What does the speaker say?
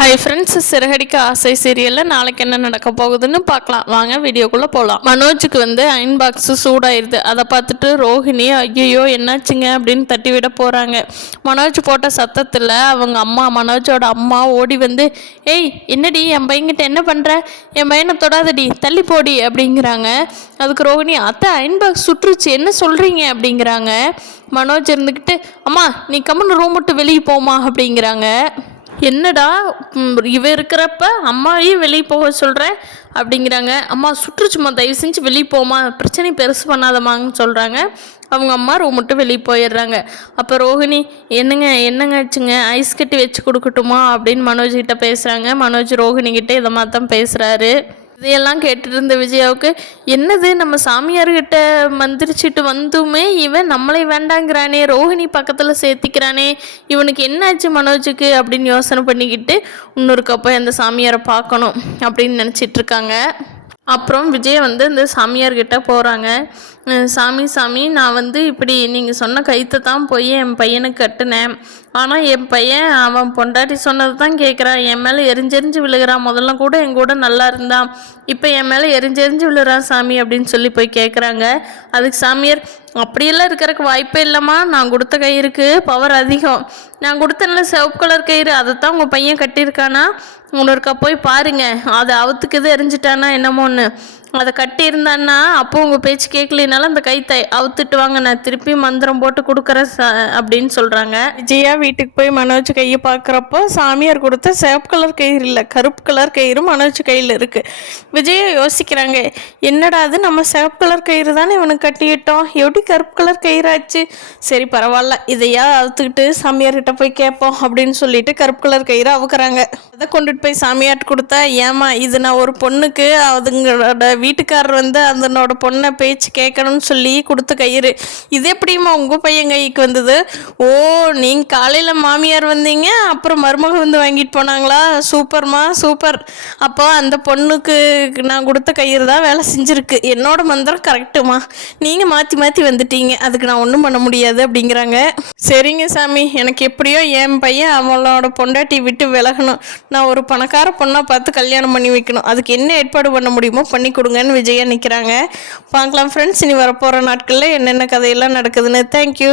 Hi friends, Siragadikka ஆசை சீரியலில் நாளைக்கு என்ன நடக்க போகுதுன்னு பார்க்கலாம். வாங்க வீடியோக்குள்ளே போகலாம். மனோஜுக்கு அயன் பாக்ஸு சூடாயிருது. அதை பார்த்துட்டு ரோஹிணி ஐயோ என்னாச்சுங்க அப்படின்னு தட்டி விட போகிறாங்க. மனோஜ் போட்ட சத்தத்தில் அவங்க அம்மா, மனோஜோட அம்மா ஓடி வந்து, ஏய் என்னடி என் பையன்கிட்ட என்ன பண்ணுற, என் பையனை தொடாதடி, தள்ளி போடி அப்படிங்கிறாங்க. அதுக்கு ரோஹிணி, அயன் பாக்ஸ் சுற்றுச்சு, என்ன சொல்கிறீங்க அப்படிங்கிறாங்க. மனோஜ் இருந்துக்கிட்டு, அம்மா நீ கம்முன்னு ரூம் விட்டு வெளியே போமா அப்படிங்கிறாங்க. என்னடா இவ இருக்கிறப்ப அம்மாவையும் வெளியே போக சொல்கிறேன் அப்படிங்கிறாங்க. அம்மா சுற்றுச்சுமா, தயவு செஞ்சு வெளியே போமா, பிரச்சனை பெருசு பண்ணாதம்மான்னு சொல்கிறாங்க. அவங்க அம்மா ரூம் மட்டும் வெளியே போயிடுறாங்க. அப்போ ரோஹிணி, என்னங்க ஆச்சுங்க, ஐஸ் கட்டி வச்சு கொடுக்கட்டுமா அப்படின்னு மனோஜ்கிட்ட பேசுகிறாங்க. மனோஜ் ரோஹிணிக்கிட்ட இதை மாதிரி தான் பேசுகிறாரு. இதையெல்லாம் கேட்டுட்டு இருந்த விஜயாவுக்கு, என்னது நம்ம சாமியார்கிட்ட மந்திரிச்சிட்டு வந்துமே இவன் நம்மளை வேண்டாங்கிறானே, ரோஹிணி பக்கத்தில் சேர்த்திக்கிறானே, இவனுக்கு என்னாச்சு மனோஜுக்கு அப்படின்னு யோசனை பண்ணிக்கிட்டு இன்னொரு போய் அந்த சாமியாரை பார்க்கணும் அப்படின்னு நினச்சிட்ருக்காங்க. அப்புறம் விஜய் இந்த சாமியார்கிட்ட போகிறாங்க. சாமி நான் இப்படி நீங்கள் சொன்ன கைத்தை தான் போய் என் பையனுக்கு கட்டுனேன். ஆனால் என் பையன் அவன் பொண்டாட்டி சொன்னது தான் கேட்குறான். என் மேலே எரிஞ்செறிஞ்சு விழுகிறான். முதல்ல கூட என் கூட நல்லா இருந்தான், இப்போ என் மேலே எரிஞ்செறிஞ்சு விழுறான் சாமி அப்படின்னு சொல்லி போய் கேட்குறாங்க. அதுக்கு சாமியார், அப்படியெல்லாம் இருக்கிறதுக்கு வாய்ப்பே இல்லைம்மா, நான் கொடுத்த கயிறுக்கு பவர் அதிகம். நான் கொடுத்த நல்ல சிவப்பு கலர் கயிறு, அதை தான் உங்கள் பையன் கட்டியிருக்கானா, உன்னொருக்கா போய் பாருங்க, அதை அவுத்துக்குது எரிஞ்சிட்டானா என்னமோன்னு. அதை கட்டியிருந்தான்னா அப்போ உங்கள் பேச்சு கேட்கலினாலும் அந்த கைத்தை அவுத்துட்டு வாங்க, நான் திருப்பி மந்திரம் போட்டு கொடுக்குறேன் அப்படின்னு சொல்கிறாங்க. விஜயா வீட்டுக்கு போய் மனோஜ் கையை பார்க்குறப்போ சாமியார் கொடுத்த சிவப்பு கலர் கயிறு இல்லை, கருப்பு கலர் கயிறு மனோஜ் கையில் இருக்குது. விஜயா யோசிக்கிறாங்க, என்னடா அது, நம்ம சிவப்பு கலர் கயிறு தானே இவனுக்கு கட்டிக்கிட்டோம், எப்படி கருப்பு கலர் கயிறாச்சு, சரி பரவாயில்ல, இதையா அவுத்துக்கிட்டு சாமியார்கிட்ட போய் கேட்போம் அப்படின்னு சொல்லிட்டு கருப்பு கலர் கயிறு அவுக்குறாங்க. அதை கொண்டுட்டு போய் சாமியார்ட்டு கொடுத்தா, ஏமா இது நான் ஒரு பொண்ணுக்கு அதுங்களோட வீட்டுக்காரர் அதனோட பொண்ணை பேச்சு கேட்கணும்னு சொல்லி கொடுத்த கயிறு, இது எப்படிமா உங்கள் பையன் கைக்கு வந்தது? ஓ, நீங்கள் காலையில் மாமியார் வந்தீங்க, அப்புறம் மருமக வாங்கிட்டு போனாங்களா, சூப்பர்மா சூப்பர். அப்போ அந்த பொண்ணுக்கு நான் கொடுத்த கயிறு தான் வேலை செஞ்சுருக்கு, என்னோட மந்திரம் கரெக்டுமா, நீங்கள் மாற்றி மாற்றி வந்துட்டீங்க, அதுக்கு நான் ஒன்றும் பண்ண முடியாது அப்படிங்கிறாங்க. சரிங்க சாமி, எனக்கு எப்படியோ என் பையன் அவளோட பொண்டாட்டி விட்டு விலகணும், நான் ஒரு பணக்கார பொண்ணாக பார்த்து கல்யாணம் பண்ணி வைக்கணும், அதுக்கு என்ன ஏற்பாடு பண்ண முடியுமோ பண்ணி கொடுங்கன்னு விஜயா நிற்கிறாங்க. பார்க்கலாம் ஃப்ரெண்ட்ஸ், இனி வரப்போகிற நாட்களில் என்னென்ன கதையெல்லாம் நடக்குதுன்னு. தேங்க்யூ.